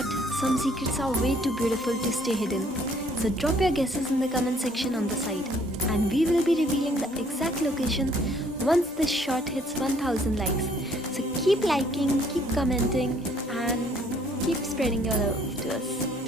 but some secrets are way too beautiful to stay hidden. So drop your guesses in the comment section on the side, and we will be revealing the exact location once this shot hits 1000 likes. So keep liking, keep commenting, and keep spreading your love to us.